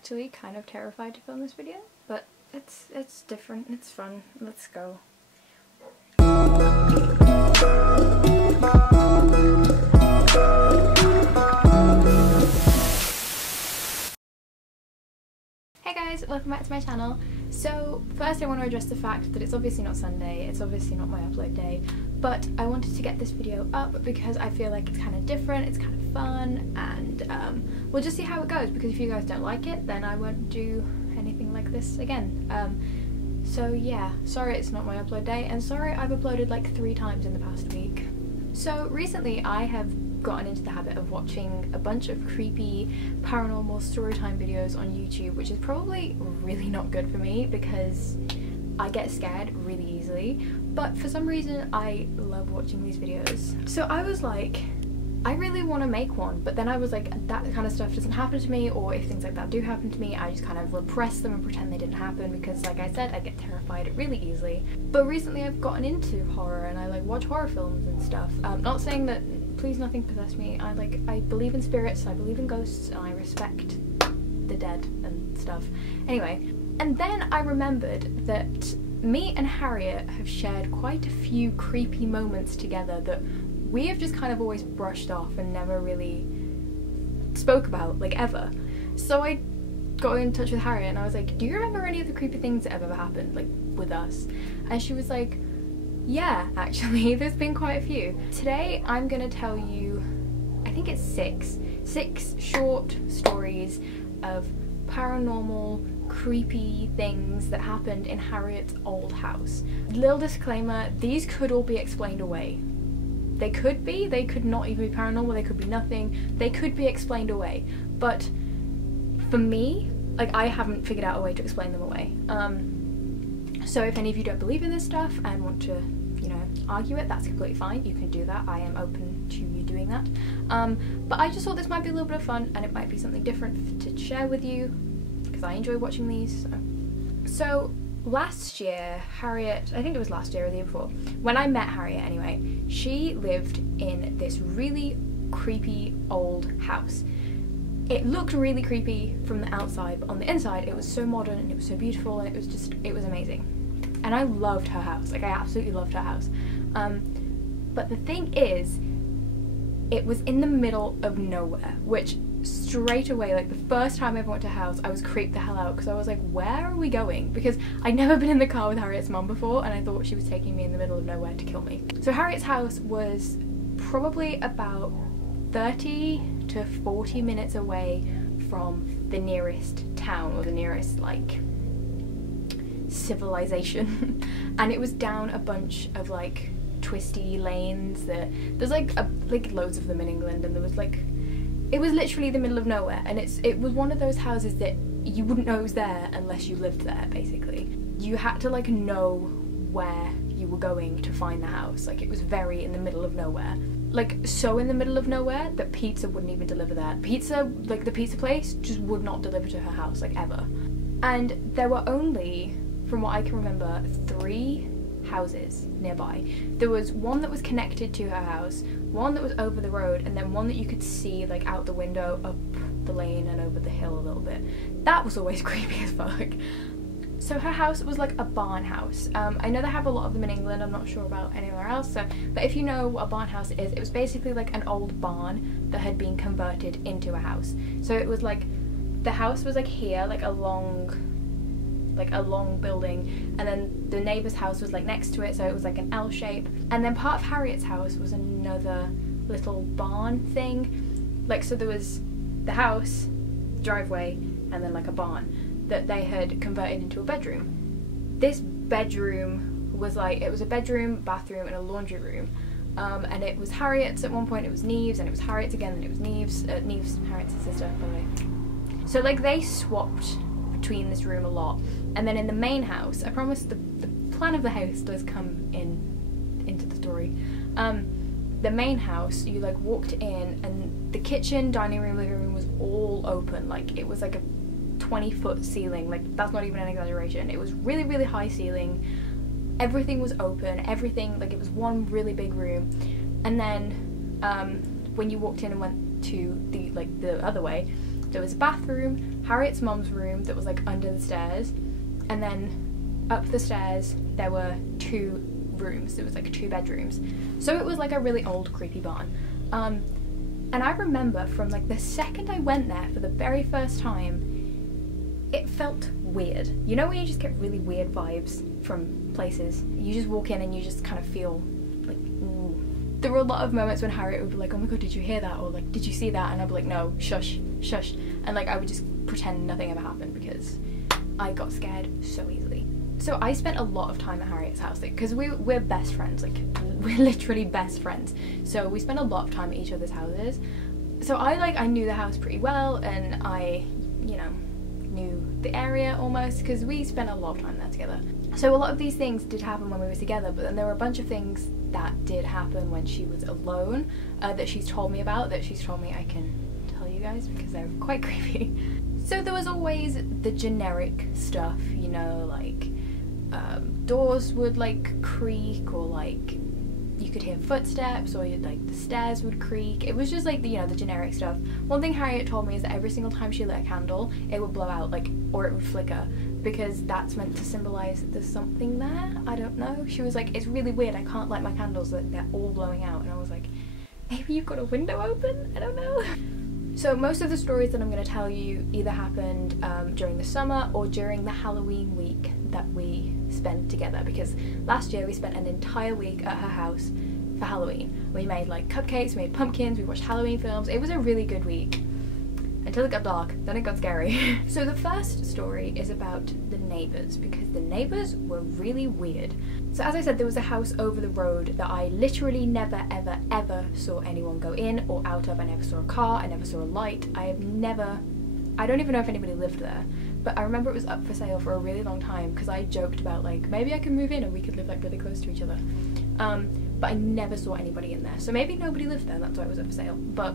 actually kind of terrified to film this video, but it's different, it's fun. Let's go. Hey guys, welcome back to my channel. So first I want to address the fact that it's obviously not Sunday, it's obviously not my upload day, but I wanted to get this video up because I feel like it's kind of different, it's kind of fun, and we'll just see how it goes, because if you guys don't like it then I won't do anything like this again. So yeah, sorry it's not my upload day, and sorry I've uploaded like 3 times in the past week. So recently I have gotten into the habit of watching a bunch of creepy paranormal storytime videos on YouTube, which is probably really not good for me because I get scared really easily, but for some reason I love watching these videos. So I was like, I really want to make one, but then I was like, that kind of stuff doesn't happen to me, or if things like that do happen to me, I just kind of repress them and pretend they didn't happen because, like I said, I get terrified really easily. But recently I've gotten into horror and I like watch horror films and stuff. Not saying that, please nothing possess me, I believe in spirits, I believe in ghosts, and I respect the dead and stuff. Anyway, and then I remembered that me and Harriet have shared quite a few creepy moments together that we have just kind of always brushed off and never really spoke about, like, ever. So I got in touch with Harriet and I was like, do you remember any of the creepy things that have ever happened, like, with us? And she was like, yeah, actually, there's been quite a few. Today I'm gonna tell you, I think it's six short stories of paranormal, creepy things that happened in Harriet's old house. Little disclaimer, these could all be explained away. They could be, they could not even be paranormal, they could be nothing, they could be explained away. But for me, like, I haven't figured out a way to explain them away. So if any of you don't believe in this stuff and want to, you know, argue it, that's completely fine. You can do that. I am open to you doing that. But I just thought this might be a little bit of fun and it might be something different to share with you because I enjoy watching these. So last year, Harriet, I think it was last year or the year before, when I met Harriet anyway, she lived in this really creepy old house. It looked really creepy from the outside, but on the inside it was so modern and it was so beautiful and it was amazing. And I loved her house, like I absolutely loved her house. But the thing is, it was in the middle of nowhere, which straight away, like the first time I ever went to her house, I was creeped the hell out because I was like, where are we going? Because I'd never been in the car with Harriet's mum before and I thought she was taking me in the middle of nowhere to kill me. So Harriet's house was probably about 30 to 40 minutes away from the nearest town or the nearest like civilization and it was down a bunch of like twisty lanes that there's like loads of them in England, and there was like, it was literally the middle of nowhere, and it was one of those houses that you wouldn't know it was there unless you lived there. Basically you had to like know where you were going to find the house. Like, it was very in the middle of nowhere, like so in the middle of nowhere that pizza wouldn't even deliver there. Pizza, like the pizza place, just would not deliver to her house, like ever. And there were only, from what I can remember, 3 houses nearby. There was one that was connected to her house, one that was over the road, and then one that you could see like out the window up the lane and over the hill a little bit. That was always creepy as fuck. So her house was like a barn house. I know they have a lot of them in England, I'm not sure about anywhere else, but if you know what a barn house is, it was basically like an old barn that had been converted into a house. So it was like, the house was like here, like a long building, and then the neighbour's house was like next to it, so it was like an L shape, and then part of Harriet's house was another little barn thing. Like, so there was the house, driveway, and then like a barn that they had converted into a bedroom. This bedroom was like, it was a bedroom, bathroom, and a laundry room. And it was Harriet's at one point, it was Neve's, and it was Harriet's again, and it was Neve's. Neve's Harriet's sister, by the way. So like they swapped between this room a lot. And then in the main house, I promise the plan of the house does come into the story. The main house, you like walked in and the kitchen, dining room, living room was all open. Like, it was like a 20-foot ceiling, like that's not even an exaggeration. It was really, really high ceiling. Everything was open, everything, like it was one really big room. And then when you walked in and went to the other way, There was a bathroom, Harriet's mum's room that was like under the stairs, and then up the stairs there were 2 rooms. There was like 2 bedrooms. So it was like a really old creepy barn. And I remember from like the second I went there for the very first time, it felt weird. You know when you just get really weird vibes from places? You just walk in and you just kind of feel like, ooh. There were a lot of moments when Harriet would be like, oh my god, did you hear that? Or like, did you see that? And I'd be like, no, shush, shush. And like I would just pretend nothing ever happened because I got scared so easily. So I spent a lot of time at Harriet's house, like, because we're best friends, like we're literally best friends. So we spent a lot of time at each other's houses. So I knew the house pretty well, and I, you know, knew the area almost because we spent a lot of time there together. So a lot of these things did happen when we were together, but then there were a bunch of things that did happen when she was alone that she's told me about, that she's told me I can tell you guys because they're quite creepy. So there was always the generic stuff, you know, like doors would like creak, or like you could hear footsteps, or like the stairs would creak. It was just like the, you know, the generic stuff. One thing Harriet told me is that every single time she lit a candle, it would blow out, like, or it would flicker, because that's meant to symbolize that there's something there. I don't know. She was like, it's really weird, I can't light my candles, like they're all blowing out. And I was like, maybe you've got a window open? I don't know. So most of the stories that I'm going to tell you either happened during the summer or during the Halloween week that we spent together, because last year we spent an entire week at her house for Halloween. We made like cupcakes, we made pumpkins, we watched Halloween films. It was a really good week until it got dark, then it got scary. So the first story is about the neighbours, because the neighbours were really weird. So as I said, there was a house over the road that I literally never ever ever saw anyone go in or out of. I never saw a car, I never saw a light. I don't even know if anybody lived there, but I remember it was up for sale for a really long time because I joked about like, maybe I can move in and we could live like really close to each other. But I never saw anybody in there, so maybe nobody lived there, that's why it was up for sale, but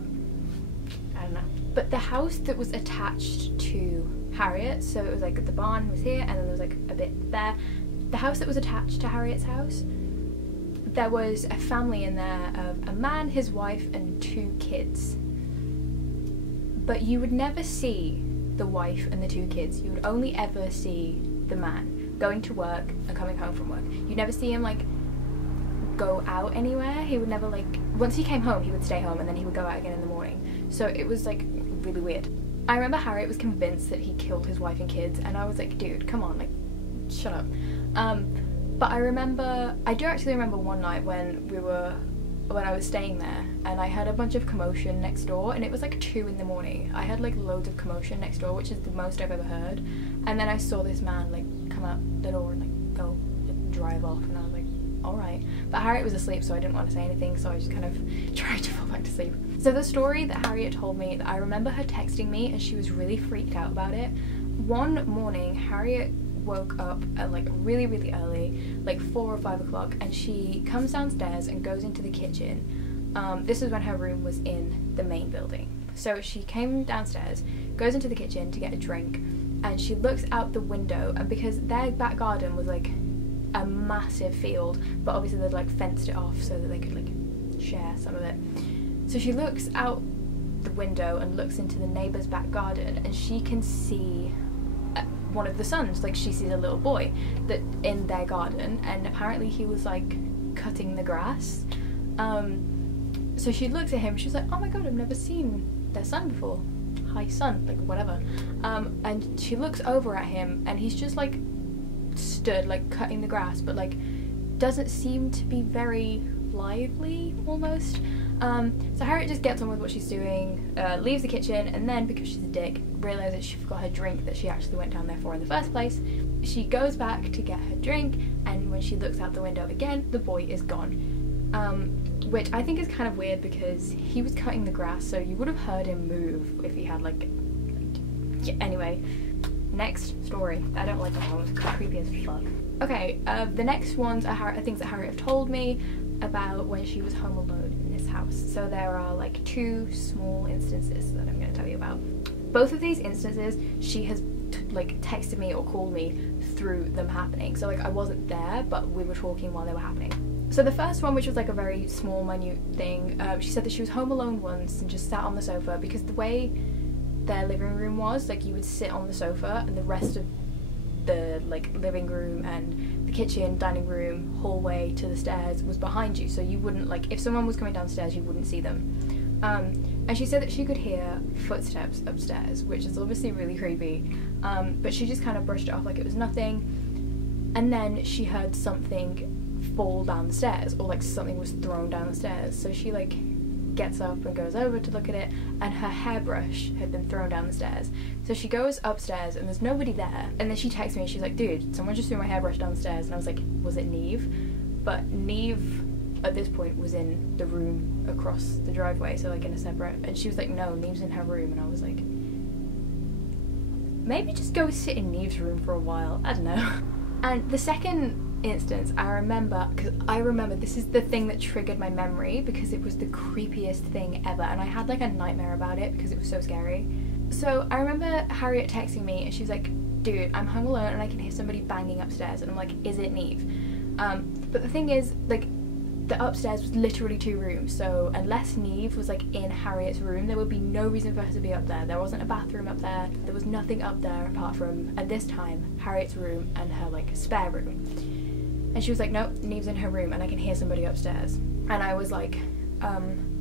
I don't know. But the house that was attached to Harriet, so it was like the barn was here and then there was like a bit there. The house that was attached to Harriet's house, there was a family in there of a man, his wife and 2 kids. But you would never see the wife and the 2 kids. You would only ever see the man going to work and coming home from work. You'd never see him like go out anywhere. He would never, like, once he came home he would stay home and then he would go out again in the morning. So it was like really weird. I remember Harriet was convinced that he killed his wife and kids, and I was like, dude, come on, like, shut up. But I do actually remember one night when I was staying there and I heard a bunch of commotion next door, and it was like 2 in the morning. I heard like loads of commotion next door, which is the most I've ever heard. And then I saw this man like come out the door and like go, like, drive off, and I was like, alright. But Harriet was asleep, so I didn't want to say anything, so I just kind of tried to fall back to sleep. So the story that Harriet told me, that I remember her texting me and she was really freaked out about it. One morning Harriet woke up at like really early, like 4 or 5 o'clock, and she comes downstairs and goes into the kitchen. This is when her room was in the main building. So she came downstairs, goes into the kitchen to get a drink, and she looks out the window, and because their back garden was like a massive field, but obviously they'd like fenced it off so that they could like share some of it. So she looks out the window and looks into the neighbour's back garden, and she can see one of the sons, like she sees a little boy that in their garden, and apparently he was like cutting the grass. So she looks at him, she's like, oh my god, I've never seen their son before. Hi son, like whatever. And she looks over at him and he's just like stood like cutting the grass, but like doesn't seem to be very lively almost. So Harriet just gets on with what she's doing, leaves the kitchen, and then because she's a dick, realises she forgot her drink that she actually went down there for in the first place. She goes back to get her drink, and when she looks out the window again, the boy is gone. Which I think is kind of weird because he was cutting the grass, so you would have heard him move if he had like yeah, anyway. Next story. I don't like that one, it's creepy as fuck. Okay, the next ones are things that Harriet have told me about when she was home alone in this house. So there are like 2 small instances that I'm going to tell you about. Both of these instances she has like texted me or called me through them happening. So like I wasn't there, but we were talking while they were happening. So the first one, which was like a very small minute thing, she said that she was home alone once and just sat on the sofa, because the way their living room was. Like, you would sit on the sofa and the rest of the like living room and the kitchen, dining room, hallway to the stairs was behind you, so you wouldn't, like, if someone was coming downstairs you wouldn't see them. And she said that she could hear footsteps upstairs, which is obviously really creepy, but she just kind of brushed it off like it was nothing. And then she heard something fall down the stairs, or like something was thrown down the stairs. So she like gets up and goes over to look at it, and her hairbrush had been thrown down the stairs. So she goes upstairs and there's nobody there, and then she texts me and she's like, dude, someone just threw my hairbrush down the stairs. And I was like, was it Neve? But Neve at this point was in the room across the driveway, so like in a separate, and she was like, no, Neve's in her room. And I was like, maybe just go sit in Neve's room for a while, I don't know. And the second instance I remember, because I remember this is the thing that triggered my memory, because it was the creepiest thing ever, and I had like a nightmare about it because it was so scary. So I remember Harriet texting me and she was like, dude, I'm home alone and I can hear somebody banging upstairs. And I'm like, is it Neve? But the thing is, like, the upstairs was literally 2 rooms, so unless Neve was like in Harriet's room, there would be no reason for her to be up there. There wasn't a bathroom up there, there was nothing up there apart from, at this time, Harriet's room and her like spare room. And she was like, nope, Neve's in her room and I can hear somebody upstairs. And I was like,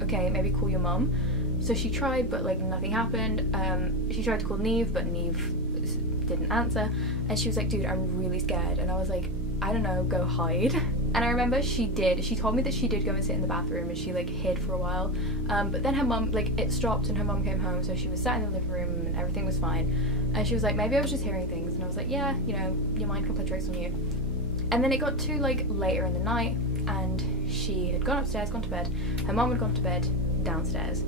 okay, maybe call your mum. So she tried, but like nothing happened. She tried to call Neve, but Neve didn't answer. And she was like, dude, I'm really scared. And I was like, I don't know, go hide. And I remember she told me that she did go and sit in the bathroom and she like hid for a while. But then her mum, like, it stopped and her mum came home, so she was sat in the living room and everything was fine. And she was like, maybe I was just hearing things. And I was like, yeah, you know, your mind can play tricks on you. And then it got to like later in the night and she had gone upstairs, gone to bed. Her mum had gone to bed downstairs.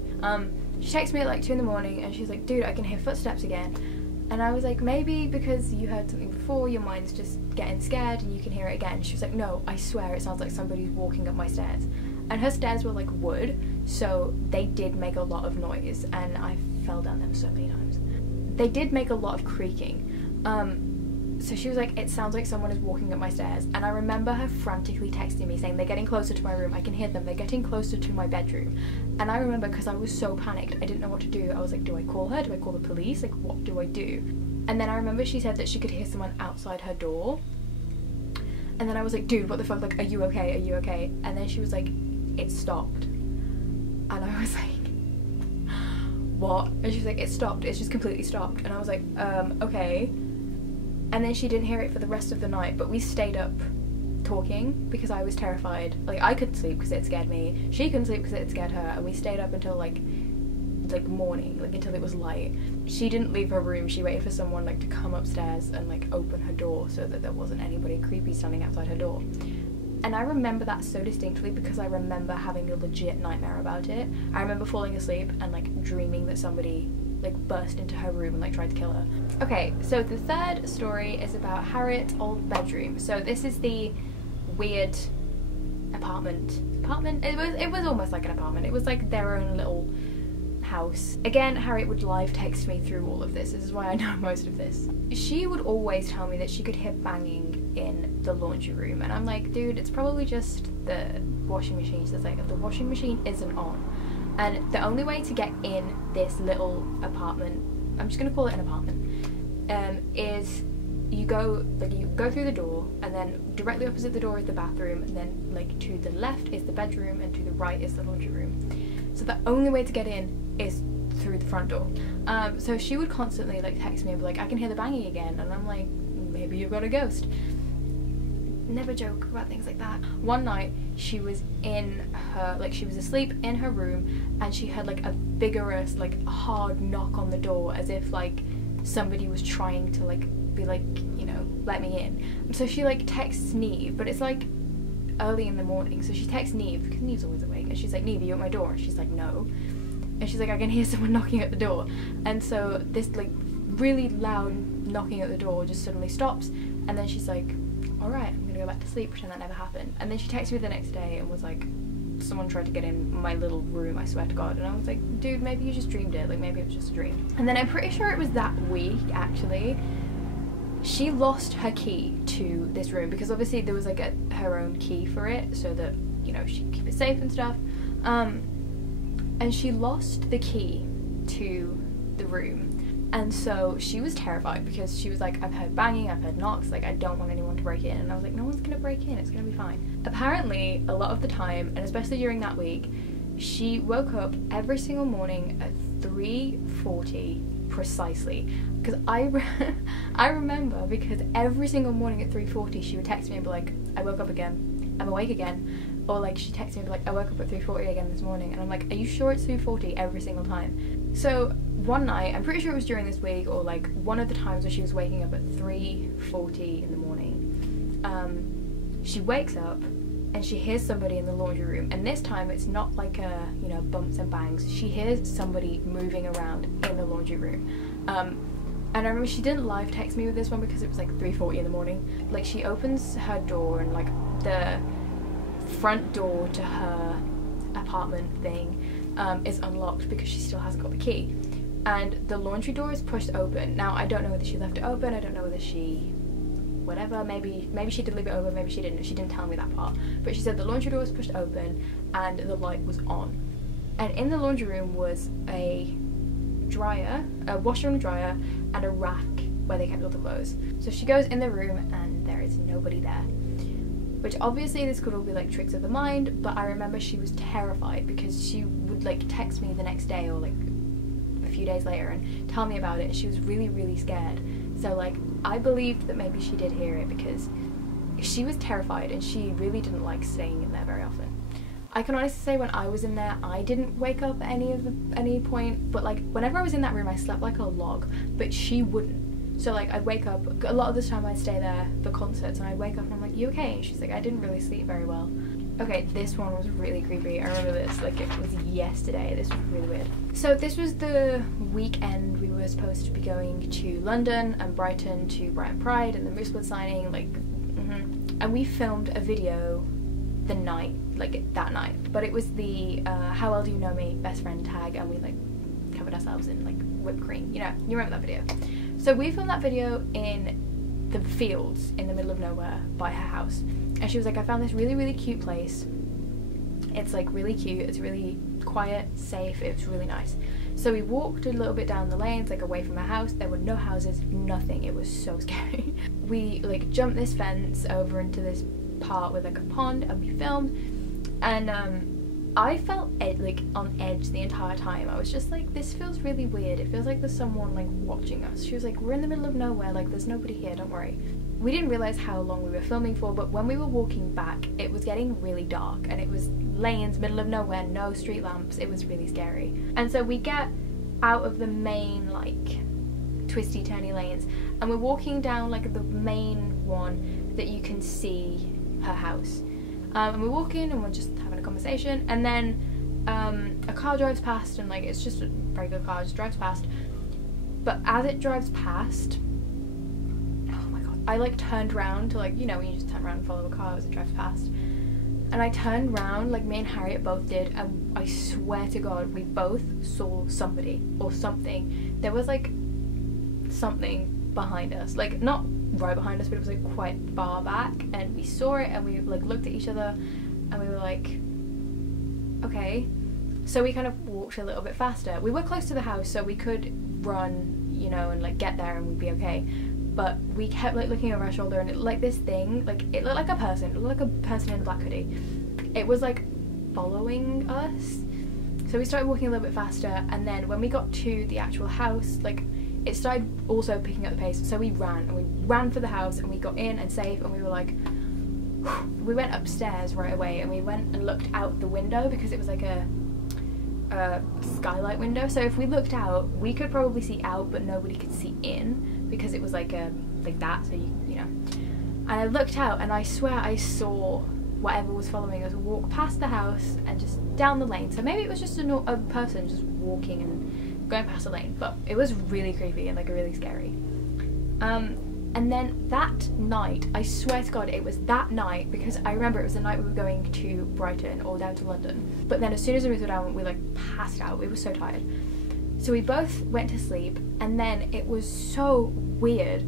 She texted me at like 2 in the morning and she's like, dude, I can hear footsteps again. And I was like, maybe because you heard something before, your mind's just getting scared and you can hear it again. She was like, no, I swear it sounds like somebody's walking up my stairs. And her stairs were like wood, so they did make a lot of noise, and I fell down them so many times. They did make a lot of creaking. So she was like, it sounds like someone is walking up my stairs. And I remember her frantically texting me saying, they're getting closer to my room, I can hear them, they're getting closer to my bedroom. And I remember, because I was so panicked, I didn't know what to do. I was like, do I call her? Do I call the police? Like, what do I do? And then I remember she said that she could hear someone outside her door. And then I was like, dude, what the fuck? Like, are you okay? Are you okay? And then she was like, it stopped. And I was like, what? And she was like, it stopped. It's just completely stopped. And I was like, okay. And then she didn't hear it for the rest of the night, but we stayed up talking because I was terrified. Like, I couldn't sleep because it scared me. She couldn't sleep because it scared her, and we stayed up until like morning, like until it was light. She didn't leave her room. She waited for someone like to come upstairs and like open her door so that there wasn't anybody creepy standing outside her door. And I remember that so distinctly because I remember having a legit nightmare about it. I remember falling asleep and like dreaming that somebody like burst into her room and like tried to kill her. Okay, so the third story is about Harriet's old bedroom. So this is the weird apartment. It was almost like an apartment. It was like their own little house. Again, Harriet would live text me through all of this. This is why I know most of this. She would always tell me that she could hear banging in the laundry room, and I'm like, dude, it's probably just the washing machine. She's like, the washing machine isn't on. And the only way to get in this little apartment, I'm just gonna call it an apartment, is you go through the door, and then directly opposite the door is the bathroom, and then like to the left is the bedroom, and to the right is the laundry room. So the only way to get in is through the front door. So she would constantly like text me and be like, I can hear the banging again, and I'm like, maybe you've got a ghost. Never joke about things like that. One night she was she was asleep in her room, and she heard like a vigorous, like hard knock on the door, as if like somebody was trying to like be like, you know, let me in. So she like texts Neve, but it's like early in the morning, so she texts Neve because Neve's always awake, and she's like, Neve, are you at my door? And she's like, no. And she's like, I can hear someone knocking at the door. And so this like really loud knocking at the door just suddenly stops, and then she's like, alright, I'm gonna go back to sleep, pretend that never happened. And then she texted me the next day and was like, someone tried to get in my little room, I swear to God. And I was like, dude, maybe you just dreamed it, like maybe it was just a dream. And then I'm pretty sure it was that week, actually, she lost her key to this room, because obviously there was like her own key for it, so that, you know, she could keep it safe and stuff. And she lost the key to the room. And so she was terrified because she was like, I've heard banging, I've heard knocks, like I don't want anyone to break in. And I was like, no one's gonna break in, it's gonna be fine. Apparently, a lot of the time, and especially during that week, she woke up every single morning at 3:40 precisely. Because I remember, because every single morning at 3:40 she would text me and be like, I woke up again, I'm awake again. Or like she texted me and be like, I woke up at 3:40 again this morning. And I'm like, are you sure it's 3:40 every single time? So one night, I'm pretty sure it was during this week, or like one of the times where she was waking up at 3:40 in the morning, she wakes up and she hears somebody in the laundry room, and this time it's not like a, you know, bumps and bangs. She hears somebody moving around in the laundry room. And I remember she didn't live text me with this one because it was like 3:40 in the morning. Like she opens her door and like the front door to her apartment thing is unlocked because she still hasn't got the key. And the laundry door is pushed open. Now I don't know whether she left it open, I don't know whether she whatever, maybe she did leave it open, maybe she didn't tell me that part, but she said the laundry door was pushed open and the light was on, and in the laundry room was a dryer, a washer and dryer, and a rack where they kept all the clothes. So she goes in the room and there is nobody there, which obviously this could all be like tricks of the mind, but I remember she was terrified because she would like text me the next day or like a few days later and tell me about it. She was really scared. So like I believed that maybe she did hear it because she was terrified and she really didn't like staying in there very often. I can honestly say when I was in there I didn't wake up at any point, but like whenever I was in that room I slept like a log, but she wouldn't. So like I'd wake up, a lot of the time I'd stay there for concerts and I'd wake up and I'm like, you okay? And she's like, I didn't really sleep very well. Okay, this one was really creepy. I remember this like it was yesterday. This was really weird. So this was the weekend we were supposed to be going to London and Brighton to Brighton Pride and the Moosewood signing, like, and we filmed a video the night, like that night. But it was the how well do you know me best friend tag, and we like covered ourselves in like whipped cream. You know, you remember that video. So we filmed that video in the fields in the middle of nowhere by her house. And she was like, I found this really cute place. It's like really cute, it's really quiet, safe, it was really nice. So we walked a little bit down the lanes, like away from her house. There were no houses, nothing. It was so scary. We like jumped this fence over into this part with like a pond and we filmed. And I felt like on edge the entire time. I was just like, this feels really weird. It feels like there's someone like watching us. She was like, we're in the middle of nowhere, like there's nobody here, don't worry. We didn't realise how long we were filming for, but when we were walking back it was getting really dark and it was lanes, middle of nowhere, no street lamps. It was really scary. And so we get out of the main like twisty turny lanes and we're walking down like the main one that you can see her house. And we're walking and we're just having a conversation, and then a car drives past, and like it's just a regular car, just drives past. But as it drives past, oh my god, I like turned around to like, you know when you just turn around and follow a car as it drives past. And I turned around, like me and Harriet both did, and I swear to god we both saw somebody or something. There was like something behind us, like not right behind us, but it was like quite far back, and we saw it and we like looked at each other and we were like, okay. So we kind of walked a little bit faster. We were close to the house so we could run, you know, and like get there and we'd be okay, but we kept like looking over our shoulder and it like this thing, like it looked like a person, it looked like a person in a black hoodie. It was like following us. So we started walking a little bit faster, and then when we got to the actual house, like it started also picking up the pace, so we ran for the house and we got in and safe, and we were like, we went upstairs right away and we went and looked out the window because it was like a skylight window, so if we looked out we could probably see out but nobody could see in because it was like that, so you know. And I looked out and I swear I saw whatever was following us walk past the house and just down the lane. So maybe it was just a person just walking and going past a lane, but it was really creepy and like really scary. And then that night, I swear to god it was that night, because I remember it was the night we were going to Brighton or down to London, but then as soon as we were down we like passed out, we were so tired. So we both went to sleep, and then it was so weird,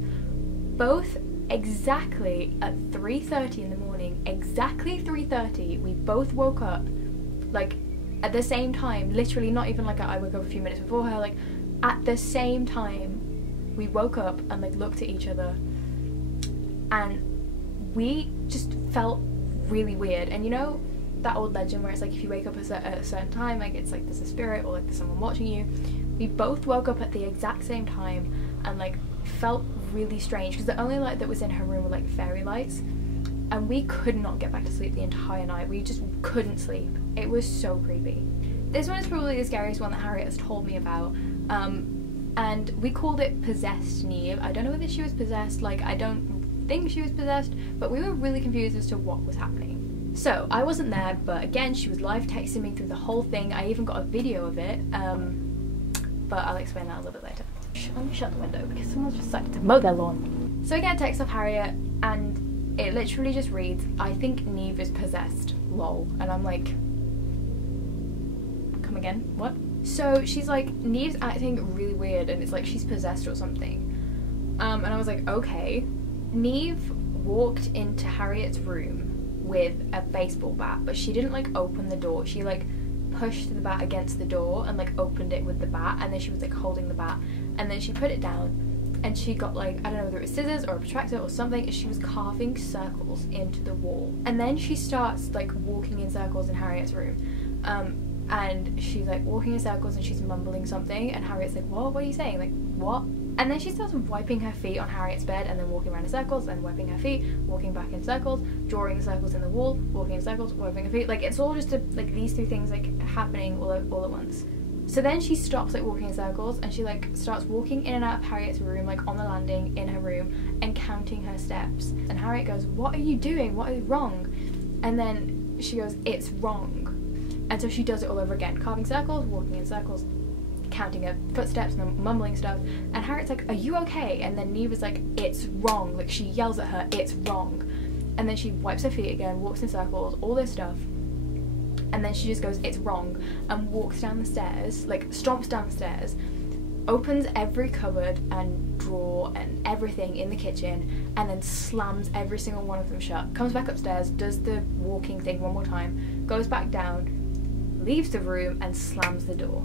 both exactly at 3:30 in the morning, exactly 3:30, we both woke up like at the same time, literally not even like I woke up a few minutes before her, like at the same time, we woke up and like looked at each other, and we just felt really weird. And you know that old legend where it's like if you wake up at a certain time, like it's like there's a spirit or like there's someone watching you? We both woke up at the exact same time and like felt really strange, because the only light that was in her room were like fairy lights, and we could not get back to sleep the entire night. We just couldn't sleep. It was so creepy. This one is probably the scariest one that Harriet has told me about, and we called it Possessed Neve. I don't know whether she was possessed, like I don't think she was possessed, but we were really confused as to what was happening. So I wasn't there, but again she was live texting me through the whole thing. I even got a video of it, but I'll explain that a little bit later. Let me shut the window because someone's decided to mow their lawn. So I get a text off Harriet and it literally just reads, "I think Neve is possessed, lol." And I'm like, come again? What? So she's like, Neve's acting really weird and it's like she's possessed or something. And I was like, okay. Neve walked into Harriet's room with a baseball bat, but she didn't like open the door. She like pushed the bat against the door and like opened it with the bat, and then she was like holding the bat, and then she put it down and she got like, I don't know whether it was scissors or a protractor or something, and she was carving circles into the wall. And then she starts like walking in circles in Harriet's room, and she's like walking in circles and she's mumbling something, and Harriet's like, what are you saying, like what? And then she starts wiping her feet on Harriet's bed and then walking around in circles, then wiping her feet, walking back in circles, drawing circles in the wall, walking in circles, wiping her feet. Like it's all just like these two things like happening all at once. So then she stops like walking in circles and she like starts walking in and out of Harriet's room, like on the landing in her room, and counting her steps. And Harriet goes, "What are you doing? What is wrong?" And then she goes, "It's wrong." And so she does it all over again, carving circles, walking in circles, counting her footsteps and then mumbling stuff. And Harriet's like, "Are you okay?" And then Neve is like, "It's wrong." Like she yells at her, "It's wrong." And then she wipes her feet again, walks in circles, all this stuff. And then she just goes, "It's wrong," and walks down the stairs, like stomps down the stairs, opens every cupboard and drawer and everything in the kitchen, and then slams every single one of them shut. Comes back upstairs, does the walking thing one more time, goes back down, leaves the room and slams the door.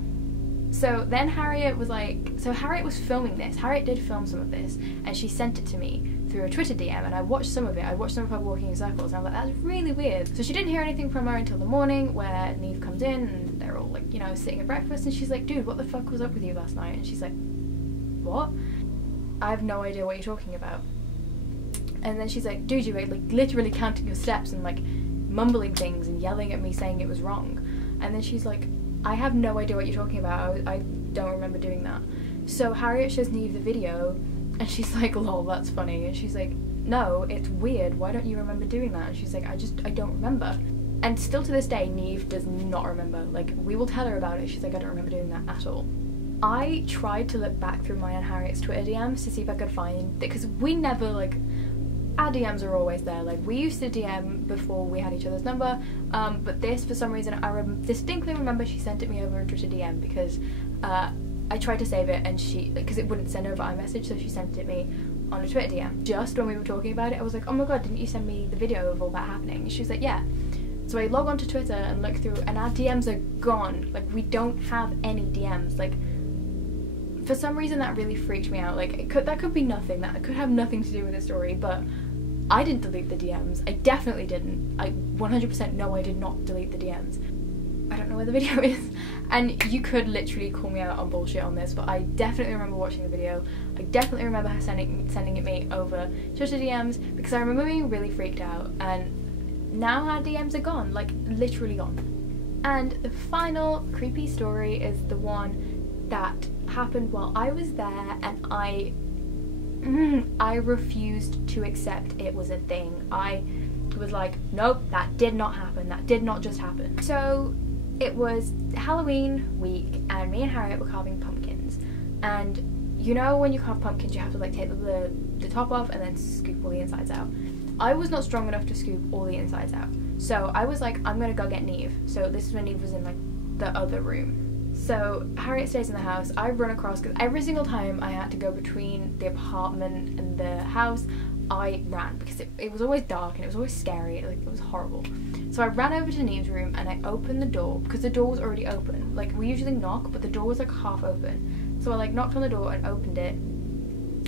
So then Harriet was like, so Harriet was filming this. Harriet did film some of this and she sent it to me through a Twitter DM, and I watched some of it. I watched some of her walking in circles and I was like, that's really weird. So she didn't hear anything from her until the morning, where Neve comes in and they're all like, you know, sitting at breakfast, and she's like, "Dude, what the fuck was up with you last night?" And she's like, "What?" "I have no idea what you're talking about." And then she's like, "Dude, you were like literally counting your steps and like mumbling things and yelling at me saying it was wrong." And then she's like, "I have no idea what you're talking about. I don't remember doing that." So Harriet shows Neve the video and she's like, "Lol, that's funny." And she's like, "No, it's weird. Why don't you remember doing that?" And she's like, I don't remember." And still to this day, Neve does not remember. Like, we will tell her about it. She's like, "I don't remember doing that at all." I tried to look back through mine and Harriet's Twitter DMs to see if I could find, because we never like, our DMs are always there. Like, we used to DM before we had each other's number, but this, for some reason, I distinctly remember she sent it me over a Twitter DM, because I tried to save it and she, because it wouldn't send over iMessage, so she sent it me on a Twitter DM. Just when we were talking about it, I was like, "Oh my god, didn't you send me the video of all that happening?" And she was like, "Yeah." So I log onto Twitter and look through, and our DMs are gone. Like, we don't have any DMs. Like, for some reason that really freaked me out. Like, that could be nothing, that could have nothing to do with the story, but I didn't delete the DMs. I definitely didn't. I 100% know I did not delete the DMs. I don't know where the video is, and you could literally call me out on bullshit on this, but I definitely remember watching the video. I definitely remember her sending it me over Twitter DMs, because I remember being really freaked out, and now our DMs are gone, like literally gone. And the final creepy story is the one that happened while I was there, and I refused to accept it was a thing. I was like, nope, that did not happen. That did not just happen. So it was Halloween week and me and Harriet were carving pumpkins, and you know when you carve pumpkins you have to like take the top off and then scoop all the insides out. I was not strong enough to scoop all the insides out, so I was like, I'm gonna go get Neve. So this is when Neve was in like the other room. So Harriet stays in the house. I run across, because every single time I had to go between the apartment and the house, I ran, because it was always dark and it was always scary. Like, it was horrible. So I ran over to Neve's room and I opened the door, because the door was already open. Like, we usually knock, but the door was like half open. So I like knocked on the door and opened it.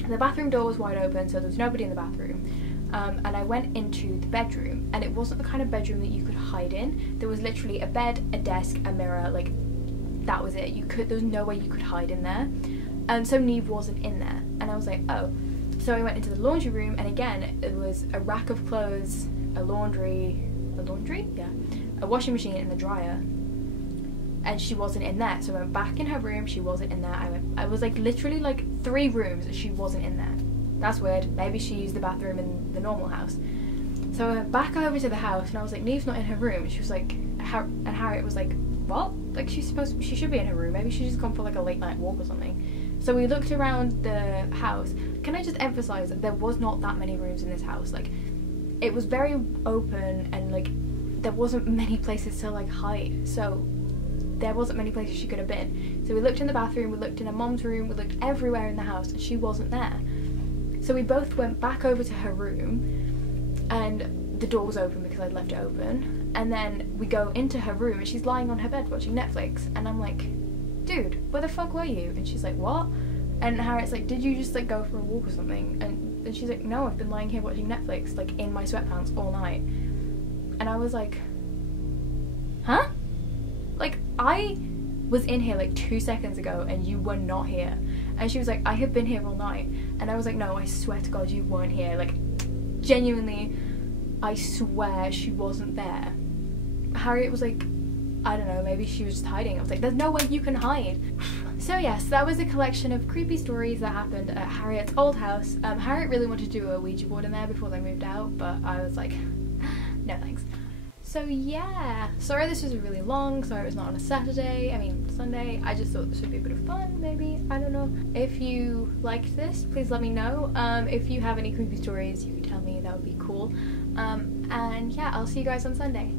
The bathroom door was wide open, so there was nobody in the bathroom. And I went into the bedroom, and it wasn't the kind of bedroom that you could hide in. There was literally a bed, a desk, a mirror, like that was it. There was no way you could hide in there. And so Neve wasn't in there, and I was like, oh. So I went into the laundry room, and again it was a rack of clothes, a washing machine and a dryer, and she wasn't in there. So I went back in her room, she wasn't in there. I was like literally like 3 rooms, she wasn't in there. That's weird. Maybe she used the bathroom in the normal house. So I went back over to the house, and I was like, Neve's not in her room. And she was like, and Harriet was like, what? Like she should be in her room. Maybe she's just gone for like a late night walk or something. So we looked around the house. Can I just emphasize that there was not that many rooms in this house? Like, it was very open, and like there wasn't many places to like hide. So there wasn't many places she could have been. So we looked in the bathroom, we looked in her mom's room, we looked everywhere in the house, and she wasn't there. So we both went back over to her room, and the door was open because I'd left it open. And then we go into her room, and she's lying on her bed watching Netflix. And I'm like, dude, where the fuck were you? And she's like, what? And Harriet's like, did you just like go for a walk or something? And she's like, no, I've been lying here watching Netflix, like in my sweatpants all night. And I was like, huh? Like, I was in here like 2 seconds ago and you were not here. And she was like, I have been here all night. And I was like, no, I swear to God you weren't here. Like, genuinely, I swear she wasn't there. Harriet was like, I don't know, maybe she was just hiding. I was like, there's no way you can hide. So yes, that was a collection of creepy stories that happened at Harriet's old house. Harriet really wanted to do a Ouija board in there before they moved out, but I was like, no thanks. So yeah, sorry this was really long, sorry it was not on a Saturday, I mean Sunday. I just thought this would be a bit of fun, maybe, I don't know. If you liked this, please let me know. If you have any creepy stories, you can tell me, that would be cool. And yeah, I'll see you guys on Sunday.